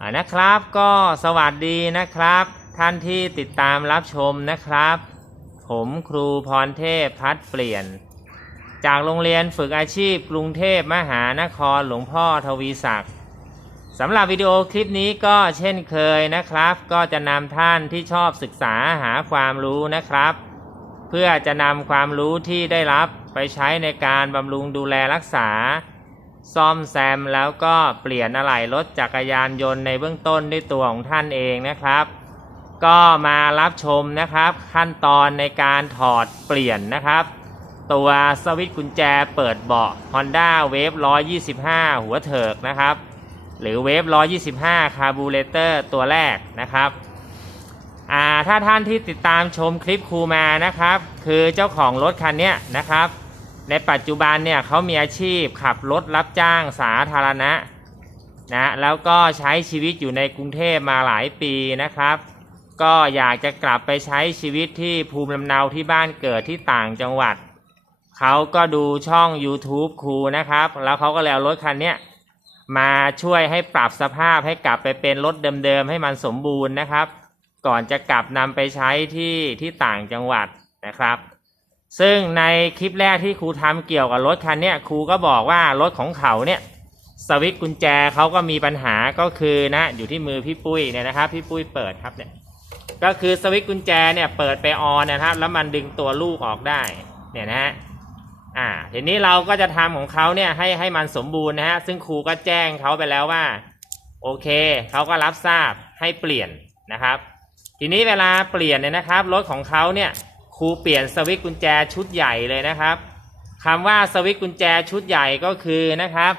อ่านะครับก็สวัสดีนะครับ ท่านที่ติดตามรับชมนะครับ ผมครูพรเทพพัดเปลี่ยน จากโรงเรียนฝึกอาชีพกรุงเทพมหานครหลวงพ่อทวีศักดิ์สำหรับวิดีโอคลิปนี้ก็เช่นเคยนะครับ ก็จะนำท่านที่ชอบศึกษาหาความรู้นะครับ เพื่อจะนำความรู้ที่ได้รับไปใช้ในการบำรุงดูแลรักษา ซ่อมแซมแล้วก็เปลี่ยนอะไหล่รถจักรยานยนต์ในเบื้องต้นด้วยตัวของท่านเองนะครับ ก็มารับชมนะครับ ขั้นตอนในการถอดเปลี่ยนนะครับ ตัวสวิตช์กุญแจเปิดเบาะ Honda Wave 125 หัวเถิกนะครับ หรือ Wave 125 คาร์บูเรเตอร์ตัวแรกนะครับอ่าถ้าท่านที่ติดตามชมคลิปครูมานะครับ คือเจ้าของรถคันนี้นะครับ ในปัจจุบันเนี่ยเขามีอาชีพขับรถรับจ้างสาธารณะนะแล้วก็ใช้ชีวิตอยู่ในกรุงเทพมาหลายปีนะครับ ก็อยากจะกลับไปใช้ชีวิตที่ภูมิลำเนาที่บ้านเกิดที่ต่างจังหวัด เขาก็ดูช่อง YouTube ครูนะครับ แล้วเขาก็เลยเอารถคันนี้มาช่วยให้ปรับสภาพให้กลับไปเป็นรถเดิมๆให้มันสมบูรณ์นะครับ ก่อนจะกลับนำไปใช้ที่ที่ต่างจังหวัดนะครับ ซึ่งในคลิปแรกที่ครูทำเกี่ยวกับรถคันนี้ครูก็บอกว่ารถของเขาเนี่ยสวิตช์กุญแจเขาก็มีปัญหาก็คือนะอยู่ที่มือพี่ปุ้ยเนี่ยนะครับ พี่ปุ้ยเปิดครับเนี่ยก็คือสวิตช์กุญแจเนี่ยเปิดไปออนนะครับ แล้วมันดึงตัวลูกออกได้เนี่ยนะฮะอ่าทีนี้เราก็จะทำของเขาเนี่ยให้ให้มันสมบูรณ์นะฮะซึ่งครูก็แจ้งเขาไปแล้วว่า โอเคเขาก็รับทราบให้เปลี่ยนนะครับ ทีนี้เวลาเปลี่ยนเนี่ยนะครับรถของเขาเนี่ย ครูเปลี่ยนสวิตช์กุญแจชุดใหญ่เลยนะครับคำว่าสวิตช์กุญแจชุดใหญ่ก็คือนะครับ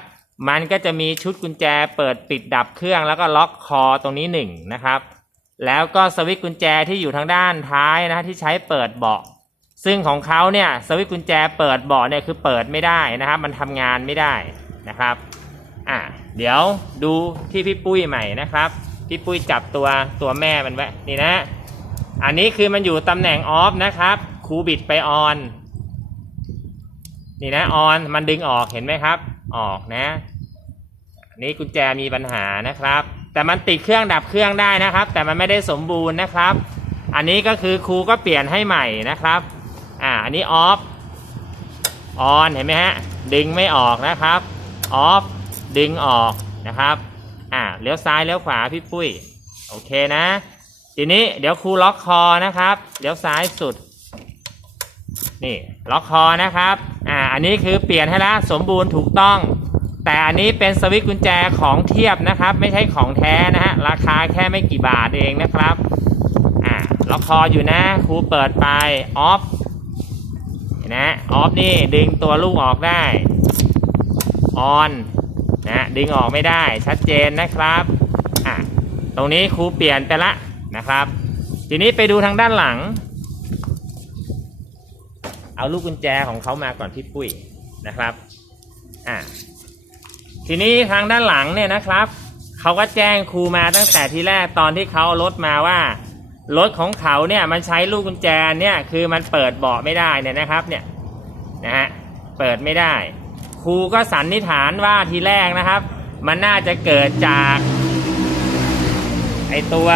มันก็จะมีชุดกุญแจเปิดปิดดับเครื่องแล้วก็ล็อกคอตรงนี้หนึ่งนะครับแล้วก็สวิตช์กุญแจที่อยู่ทางด้านท้ายนะที่ใช้เปิดเบาะ ซึ่งของเขาเนี่ยสวิตช์กุญแจเปิดเบาะเนี่ยคือเปิดไม่ได้นะครับ มันทำงานไม่ได้นะครับอะเดี๋ยวดูที่พี่ปุ้ยใหม่นะครับ พี่ปุ้ยจับตัวตัวแม่มันไว้นี่นะ อันนี้คือมันอยู่ตำแหน่งออฟนะครับครูบิดไปออนนี่นะออนมันดึงออกเห็นไหมครับ ออกนะนนี้กุญแจมีปัญหานะครับ แต่มันติดเครื่องดับเครื่องได้นะครับ แต่มันไม่ได้สมบูรณ์นะครับ อันนี้ก็คือครูก็เปลี่ยนให้ใหม่นะครับอ่าอันนี้ออฟออนเห็นไหมฮะดึงไม่ออกนะครับออฟดึงออกนะครับอ่าเลี้ยวซ้ายเลี้ยวขวาพี่ปุ้ยโอเคนะ ทีนี้เดี๋ยวครูล็อกคอนะครับเลี้ยวซ้ายสุด นี่ล็อกคอนะครับ อ่า อันนี้คือเปลี่ยนให้แล้วสมบูรณ์ถูกต้อง แต่อันนี้เป็นสวิตช์กุญแจของเทียบนะครับ ไม่ใช่ของแท้นะฮะ ราคาแค่ไม่กี่บาทเองนะครับ อ่า ล็อกคออยู่นะ ครูเปิดไป ออฟเห็นนะออฟนี่ดึงตัวลูกออกได้ ออนนะดึงออกไม่ได้ชัดเจนนะครับ อะ ตรงนี้ครูเปลี่ยนไปละ นะครับ ทีนี้ไปดูทางด้านหลัง เอาลูกกุญแจของเขามาก่อนพี่ปุ้ยนะครับอะทีนี้ทางด้านหลังเนี่ยนะครับเขาก็แจ้งครูมาตั้งแต่ทีแรกตอนที่เขาเอารถมาว่ารถของเขาเนี่ยมันใช้ลูกกุญแจเนี่ยคือมันเปิดเบาะไม่ได้เนี่ยนะครับเนี่ยนะฮะเปิดไม่ได้ ครูก็สันนิษฐานว่าทีแรกนะครับ มันน่าจะเกิดจากไอตัว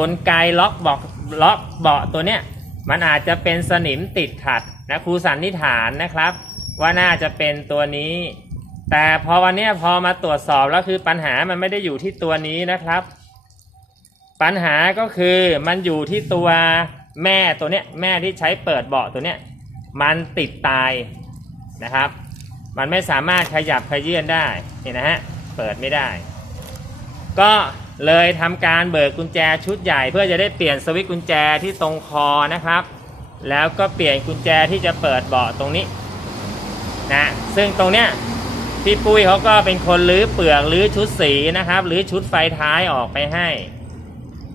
กลไกล็อกบอกล็อกเบาะตัวเนี้ยมันอาจจะเป็นสนิมติดขัดนะครูสันนิษฐานนะครับ ว่าน่าจะเป็นตัวนี้ แต่พอวันนี้พอมาตรวจสอบแล้วคือปัญหามันไม่ได้อยู่ที่ตัวนี้นะครับ ปัญหาก็คือมันอยู่ที่ตัวแม่ตัวเนี้ยแม่ที่ใช้เปิดเบาะตัวเนี้ยมันติดตายนะครับ มันไม่สามารถขยับขยื่นได้นี่นะฮะเปิดไม่ได้ ก็ เลยทำการเบิกกุญแจชุดใหญ่เพื่อจะได้เปลี่ยนสวิตช์กุญแจที่ตรงคอนะครับ แล้วก็เปลี่ยนกุญแจที่จะเปิดเบาะตรงนี้นะซึ่งตรงเนี้ยพี่ปุ้ยเขาก็เป็นคนรื้อเปลือกรื้อชุดสีนะครับรื้อชุดไฟท้ายออกไปให้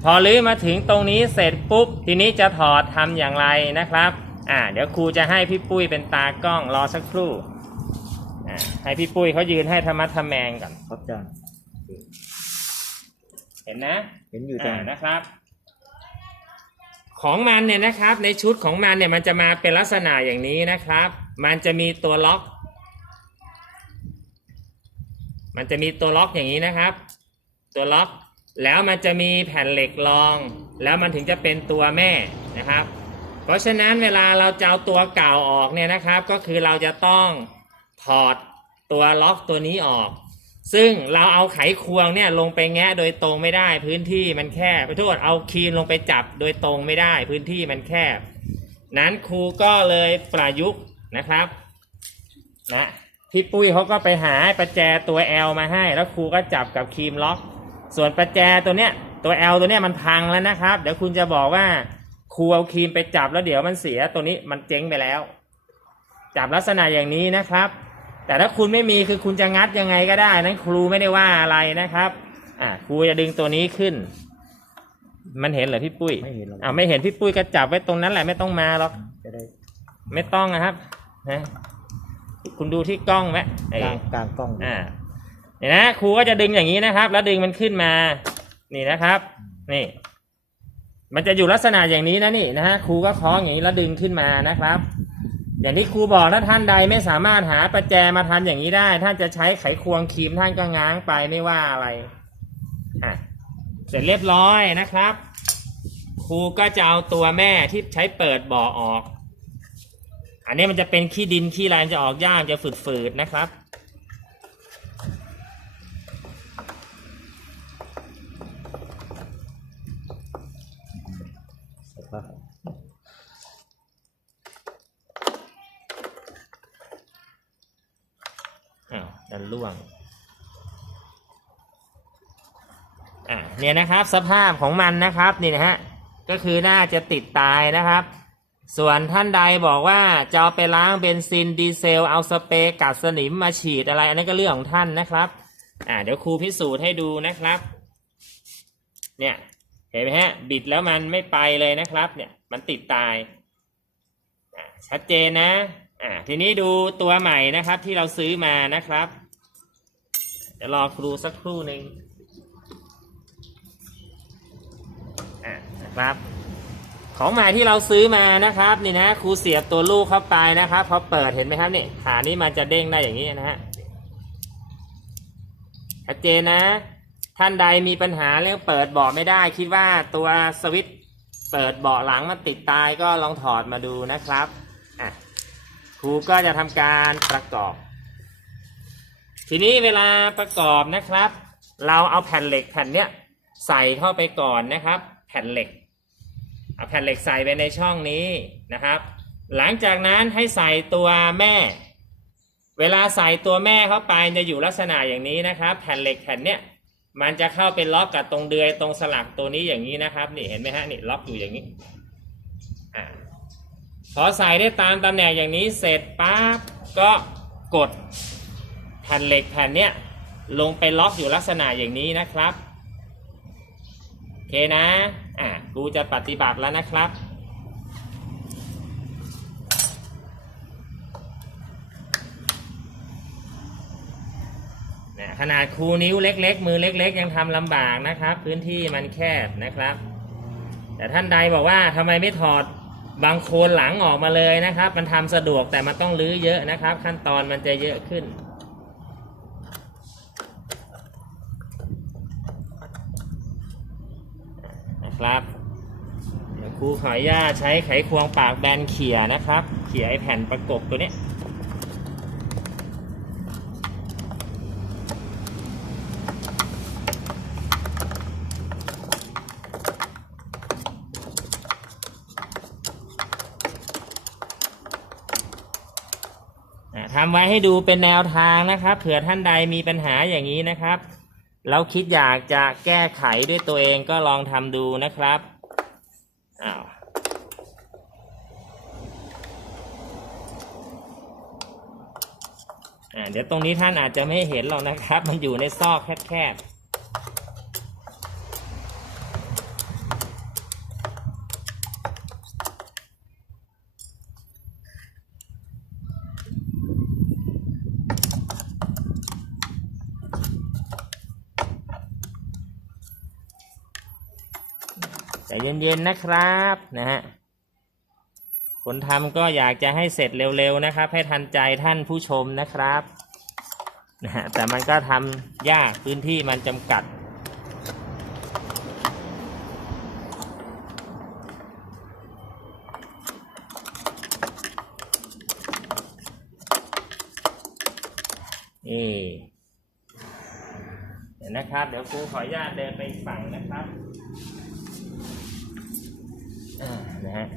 พอรื้อมาถึงตรงนี้เสร็จปุ๊บ ทีนี้จะถอดทำอย่างไรนะครับอ่าเดี๋ยวครูจะให้พี่ปุ้ยเป็นตากล้องรอสักครู่อ่าให้พี่ปุ้ยเขายืนให้ธรรมะทะแมงก่อนครับอาจารย์ เห็นนะเห็นอยู่อาจาอ่ารย์นะครับ ของมันเนี่ยนะครับ ในชุดของมันเนี่ยมันจะมาเป็นลักษณะอย่างนี้นะครับ มันจะมีตัวล็อก มันจะมีตัวล็อกอย่างนี้นะครับ ตัวล็อกแล้วมันจะมีแผ่นเหล็กรอง แล้วมันถึงจะเป็นตัวแม่นะครับ เพราะฉะนั้นเวลาเราจะเอาตัวเก่าออกเนี่ยนะครับ ก็คือเราจะต้องถอดตัวล็อกตัวนี้ออก ซึ่งเราเอาไขควงเนี่ยลงไปแงะโดยตรงไม่ได้ พื้นที่มันแคบไปโทษเอาครีมลงไปจับโดยตรงไม่ได้ พื้นที่มันแคบ นั้นครูก็เลยประยุกต์นะครับนะพี่ปุ้ยเขาก็ไปหาประแจตัว L มาให้ แล้วครูก็จับกับครีมล็อก ส่วนประแจตัวเนี้ยตัว L ตัวเนี้ยมันพังแล้วนะครับ เดี๋ยวคุณจะบอกว่าครูเอาครีมไปจับแล้วเดี๋ยวมันเสียตัวนี้มันเจ๊งไปแล้ว จับลักษณะอย่างนี้นะครับ แต่ถ้าคุณไม่มีคือคุณจะงัดยังไงก็ได้ นั้นครูไม่ได้ว่าอะไรนะครับ อ่าครูจะดึงตัวนี้ขึ้น มันเห็นเหรอพี่ปุ้ยไม่เห็นหรอกอ่าไม่เห็นพี่ปุ้ยก็จับไว้ตรงนั้นแหละไม่ต้องมาหรอกจะได้ไม่ต้องนะครับนะคุณดูที่กล้องไหมไอ้กลางกลางกล้องอ่าเนี่ยนะครูก็จะดึงอย่างนี้นะครับ แล้วดึงมันขึ้นมา นี่นะครับ นี่ มันจะอยู่ลักษณะอย่างนี้นะนี่นะฮะครูก็คล้องอย่างนี้แล้วดึงขึ้นมานะครับ อย่างที่ครูบอกถ้าท่านใดไม่สามารถหาประแจมาทำอย่างนี้ได้ ท่านจะใช้ไขควงครีมท่านก็ง้างไปไม่ว่าอะไรอะเสร็จเรียบร้อยนะครับ ครูก็จะเอาตัวแม่ที่ใช้เปิดบ่อออก อันนี้มันจะเป็นขี้ดินขี้ลายจะออกยากจะฝืดๆนะครับ อ้าวดัน ล่วงอ่าเนี่ยนะครับสภาพของมันนะครับนี่นะฮะก็คือน่าจะติดตายนะครับ ส่วนท่านใดบอกว่าจะเอาไปล้างเบนซินดีเซลเอาสเปรย์กัดสนิมมาฉีดอะไรอันนั้นก็เรื่องของท่านนะครับอ่าเดี๋ยวครูพิสูจน์ให้ดูนะครับ เนี่ยเห็นไหมฮะบิดแล้วมันไม่ไปเลยนะครับ เนี่ยมันติดตายชัดเจนนะอ่าทีนี้ดูตัวใหม่นะครับที่เราซื้อมานะครับ เดี๋ยวรอครูสักครู่หนึ่งอ่านะครับ ของใหม่ที่เราซื้อมานะครับนี่นะครูเสียบตัวลูกเข้าไปนะครับพอเปิดเห็นไหมครับนี่ขานี้มันจะเด้งได้อย่างนี้นะฮะชัดเจนนะ ท่านใดมีปัญหาเรื่องเปิดเบาะไม่ได้ คิดว่าตัวสวิตช์เปิดเบาะหลังมันติดตายก็ลองถอดมาดูนะครับอะครูก็จะทำการประกอบ ทีนี้เวลาประกอบนะครับ เราเอาแผ่นเหล็กแผ่นเนี้ยใส่เข้าไปก่อนนะครับ แผ่นเหล็กเอาแผ่นเหล็กใส่ไปในช่องนี้นะครับ หลังจากนั้นให้ใส่ตัวแม่ เวลาใส่ตัวแม่เข้าไปจะอยู่ลักษณะอย่างนี้นะครับ แผ่นเหล็กแผ่นเนี้ยมันจะเข้าเป็นล็อกกับตรงเดือยตรงสลักตัวนี้อย่างนี้นะครับ นี่เห็นไหมฮะนี่ล็อกอยู่อย่างนี้อพอใส่ได้ตามตำแหน่งอย่างนี้เสร็จปั๊บก็กด แผ่นเหล็กแผ่นเนี้ยลงไปล็อกอยู่ลักษณะอย่างนี้นะครับโอเคนะอะกูจะปฏิบัติแล้วนะครับขนาดครูนิ้วเล็ก ๆ มือเล็ก ๆ ยังทำลำบากนะครับ พื้นที่มันแคบนะครับ แต่ท่านใดบอกว่าทำไมไม่ถอดบางโคนหลังออกมาเลยนะครับ มันทำสะดวกแต่มันต้องรื้อเยอะนะครับ ขั้นตอนมันจะเยอะขึ้น นะครับเดี๋ยว ครูขออนุญาตใช้ไขควงปากแบนเขี่ยนะครับ เขี่ยไอแผ่นประกบตัวนี้ทำไว้ให้ดูเป็นแนวทางนะครับ เผื่อท่านใดมีปัญหาอย่างนี้นะครับเราคิดอยากจะแก้ไขด้วยตัวเองก็ลองทำดูนะครับ อ้าวอ่าเดี๋ยวตรงนี้ท่านอาจจะไม่เห็นหรอกนะครับ มันอยู่ในซอกแคบๆ แต่เย็นๆนะครับนะฮะคนทำก็อยากจะให้เสร็จเร็วๆนะครับ ให้ทันใจท่านผู้ชมนะครับนะฮะแต่มันก็ทำยากพื้นที่มันจำกัดนี่เดี๋ยวนะครับ เดี๋ยวครูขออนุญาตเดินไปฝั่งนะครับ นะฮะ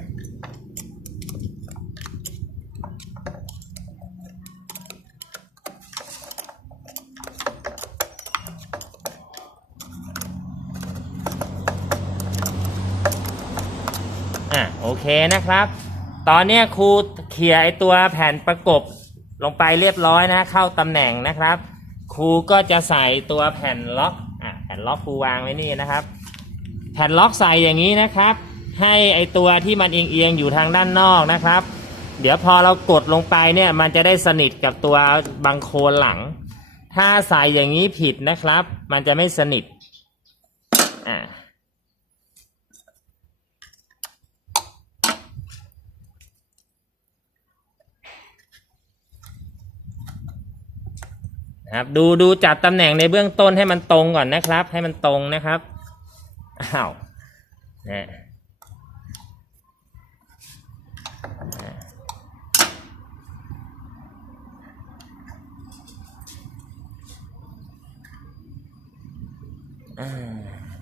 อะโอเคนะครับ ตอนนี้ครูเขี่ยไอตัวแผ่นประกบลงไปเรียบร้อยนะ เข้าตำแหน่งนะครับ ครูก็จะใส่ตัวแผ่นล็อกอะแผ่นล็อกครูวางไว้นี่นะครับ แผ่นล็อกใส่อย่างนี้นะครับ ให้ไอตัวที่มันเอียงๆอยู่ทางด้านนอกนะครับ เดี๋ยวพอเรากดลงไปเนี่ยมันจะได้สนิทกับตัวบังโคลนหลัง ถ้าใส่อย่างนี้ผิดนะครับ มันจะไม่สนิทอ่าครับดูดูจัดตำแหน่งในเบื้องต้นให้มันตรงก่อนนะครับ ให้มันตรงนะครับอ้าวนะ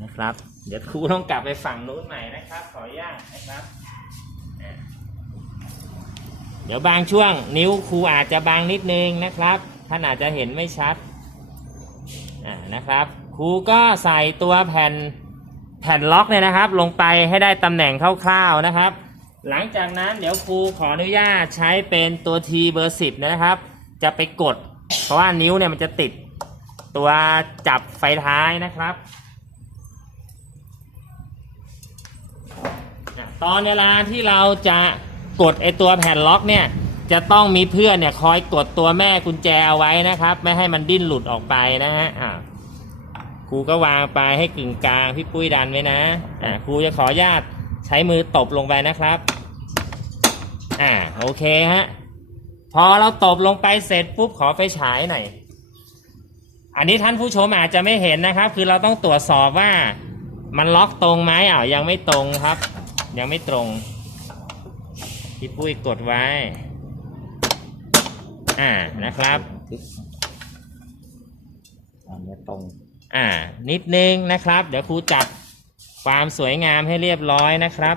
นะครับ เดี๋ยวครูต้องกลับไปฝั่งนู้นใหม่นะครับ ขออนุญาตนะครับ เดี๋ยวบางช่วงนิ้วครูอาจจะบางนิดนึงนะครับท่านอาจจะเห็นไม่ชัดนะครับครูก็ใส่ตัวแผ่นแผ่นล็อกเนี่ยนะครับ ลงไปให้ได้ตำแหน่งคร่าวๆนะครับ หลังจากนั้นเดี๋ยวครูขออนุญาตใช้เป็นตัว T เบอร์สิบนะครับ จะไปกด เพราะว่านิ้วเนี่ยมันจะติด ตัวจับไฟท้ายนะครับ ตอนเวลาที่เราจะกดไอตัวแผ่นล็อกเนี่ย จะต้องมีเพื่อนเนี่ยคอยกดตัวแม่กุญแจเอาไว้นะครับ ไม่ให้มันดิ้นหลุดออกไปนะฮะอ่าครูก็วางไปให้กึ่งกลางพี่ปุ้ยดันไว้นะอ่าครูจะขออนุญาตใช้มือตบลงไปนะครับอ่าโอเคฮะพอเราตบลงไปเสร็จปุ๊บขอไฟฉายหน่อย อันนี้ท่านผู้ชมอาจจะไม่เห็นนะครับ คือเราต้องตรวจสอบว่ามันล็อกตรงไหมอ้าวยังไม่ตรงครับ ยังไม่ตรงพี่ปุ้ยกดไว้ อ่านะครับอันนี้ตรง อ่า นิดนึงนะครับ เดี๋ยวครูจัดความสวยงามให้เรียบร้อยนะครับ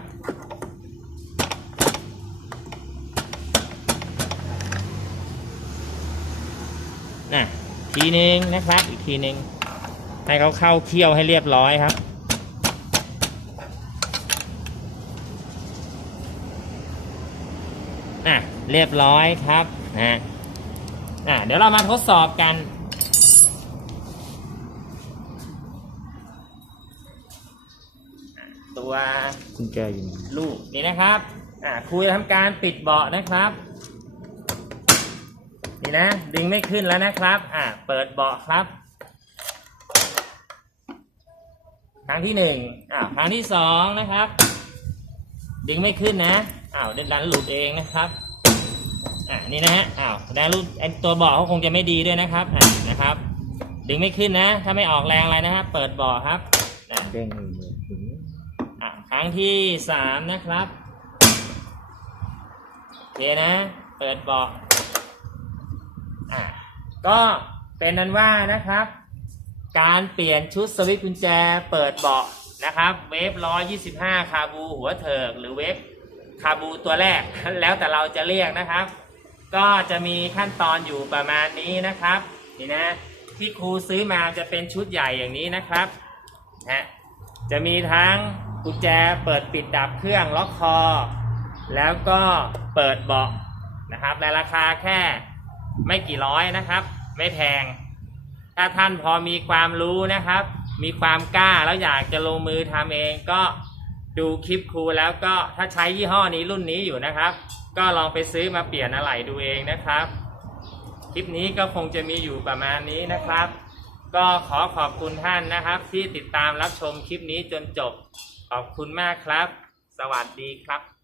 ทีนึงนะครับ อีกทีนึงให้เขาเข้าเคี่ยวให้เรียบร้อยครับ อะ เรียบร้อยครับนะฮะอะ เดี๋ยวเรามาทดสอบกันตัวกุญแจอยู่ไหนลูกนี่นะครับ อ่าครูจะทำการปิดเบาะนะครับ นะ ดึงไม่ขึ้นแล้วนะครับ อ่าเปิดเบาะครับ ครั้งที่หนึ่งอ่าครั้งที่สองนะครับ ดึงไม่ขึ้นนะ อ้าวเดินดันหลุดเองนะครับอ่านี่นะฮะอ้าวดันหลุดไอตัวเบาะเขาคงจะไม่ดีด้วยนะครับอ่านะครับ ดึงไม่ขึ้นนะ ถ้าไม่ออกแรงอะไรนะครับ เปิดเบาะครับอ่าเด้งมือถึงอะครั้งที่สามนะครับโอเคนะ เปิดเบาะ ก็เป็นนั้นว่านะครับ การเปลี่ยนชุดสวิตช์กุญแจเปิดเบาะนะครับ เวฟร้อยยี่สิบห้าคาบูหัวเถิกหรือเวฟคาบูตัวแรก แล้วแต่เราจะเรียกนะครับ ก็จะมีขั้นตอนอยู่ประมาณนี้นะครับนี่นะที่ครูซื้อมาจะเป็นชุดใหญ่อย่างนี้นะครับนะจะมีทั้งกุญแจเปิดปิดดับเครื่องล็อกคอ แล้วก็เปิดเบาะนะครับในราคาแค่ ไม่กี่ร้อยนะครับ ไม่แพง ถ้าท่านพอมีความรู้นะครับ มีความกล้าแล้วอยากจะลงมือทำเองก็ดูคลิปครูแล้วก็ถ้าใช้ยี่ห้อนี้รุ่นนี้อยู่นะครับ ก็ลองไปซื้อมาเปลี่ยนอะไหล่ดูเองนะครับ คลิปนี้ก็คงจะมีอยู่ประมาณนี้นะครับ ก็ขอขอบคุณท่านนะครับ ที่ติดตามรับชมคลิปนี้จนจบ ขอบคุณมากครับ สวัสดีครับ